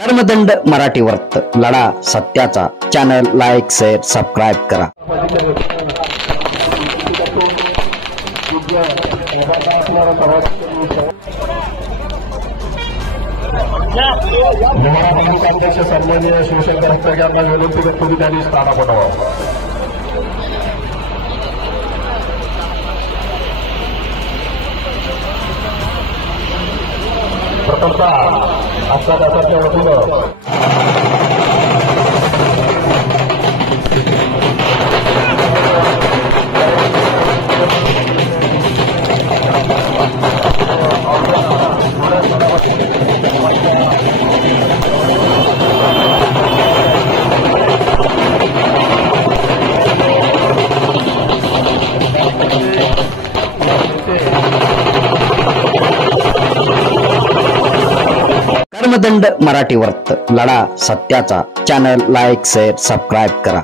कर्मदंड मराठी वर्त लढा सत्याचा चॅनल लाईक शेअर सबस्क्राईब करा। अध्यक्ष सन्माननीय शिवशंकर हत्यार यांना विनंती करतो की त्यांनी स्थान बनवावं। प्रथमतः आजच्या तासाच्या वतीनं कर्मदंड मराठी वर्त लढा सत्याचा चॅनल लाईक शेअर सबस्क्राईब करा।